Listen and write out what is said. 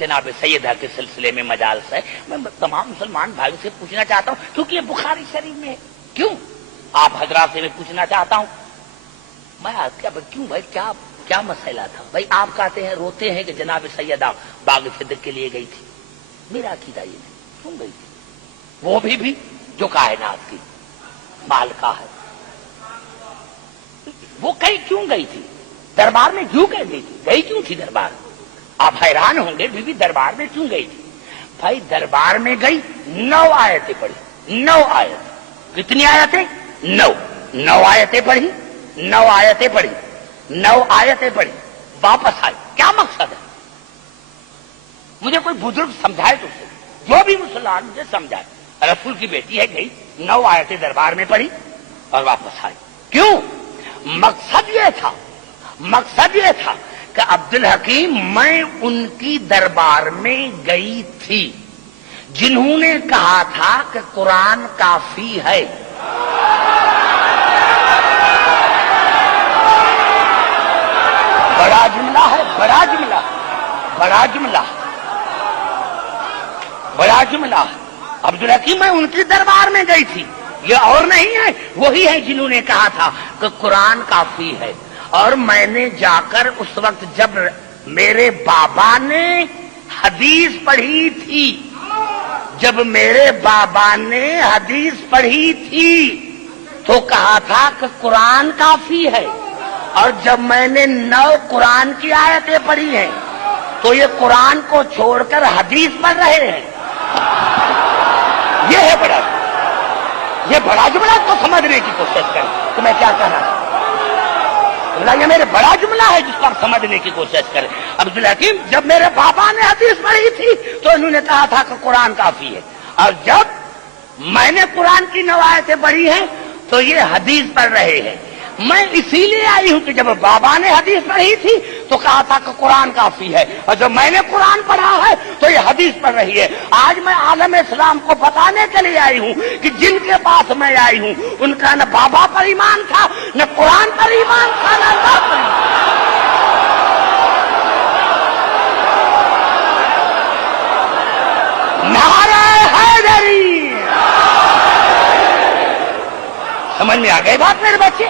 جناب سیدہ کے سلسلے میں مجالس ہے. میں تمام مسلمان بھائی سے پوچھنا چاہتا ہوں کیونکہ یہ بخاری شریف میں ہے. کیوں آپ حضرات سے میں پوچھنا چاہتا ہوں میں کیوں بھائی کیا مسئلہ تھا بھائی؟ آپ کہتے ہیں روتے ہیں کہ جناب سیدہ باغ صدق کے لیے گئی تھی. میرا عقیدہ یہ نہیں. کیوں گئی تھی؟ وہ بھی جو کائنات کی مالکہ ہے. وہ کیوں گئی تھی دربار میں؟ کیوں گئی تھی؟ گئی کیوں تھی دربار؟ آپ حیران ہوں گے بی دربار میں کیوں گئی تھی. بھائی دربار میں گئی 9 آیتیں پڑھی. 9 آیت. کتنی آیتیں؟ 9 آیتیں پڑھی. 9 آیتیں پڑھی. 9 آیتیں پڑھی. واپس آئی. کیا مقصد ہے؟ مجھے کوئی بزرگ سمجھائے تو جو بھی مسلمان مجھے سمجھائے. رسول کی بیٹی ہے گئی 9 آیتیں دربار میں پڑھی اور واپس آئی. کیوں؟ مقصد یہ تھا کہ عبدالحکیم میں ان کی دربار میں گئی تھی جنہوں نے کہا تھا کہ قرآن کافی ہے. بڑا جملہ ہے. عبدالحکیم میں ان کی دربار میں گئی تھی. یہ اور نہیں ہے، وہی ہے جنہوں نے کہا تھا کہ قرآن کافی ہے. اور میں نے جا کر اس وقت جب میرے بابا نے حدیث پڑھی تھی تو کہا تھا کہ قرآن کافی ہے. اور جب میں نے 9 قرآن کی آیتیں پڑھی ہیں تو یہ قرآن کو چھوڑ کر حدیث پڑھ رہے ہیں. یہ ہے بڑا جملہ کو سمجھنے کی کوشش کریں کہ میں کیا کہنا چاہتا ہوں. یہ میرے بڑا جملہ ہے جس کو آپ سمجھنے کی کوشش کریں. عبدالحکیم جب میرے بابا نے حدیث پڑھی تھی تو انہوں نے کہا تھا کہ قرآن کافی ہے. اور جب میں نے قرآن کی 9 آیتیں پڑھی ہیں تو یہ حدیث پڑھ رہے ہیں. میں اسی لیے آئی ہوں کہ جب بابا نے حدیث پڑھی تھی تو کہا تھا کہ قرآن کافی ہے، اور جب میں نے قرآن پڑھا ہے تو یہ حدیث پڑھ رہی ہے. آج میں عالم اسلام کو بتانے کے لیے آئی ہوں کہ جن کے پاس میں آئی ہوں ان کا نہ بابا پر ایمان تھا، نہ قرآن پر ایمان تھا، نہ اللہ پر ایمان تھا. نعرہ حیدری. سمجھ میں آ گئی بات میرے بچے؟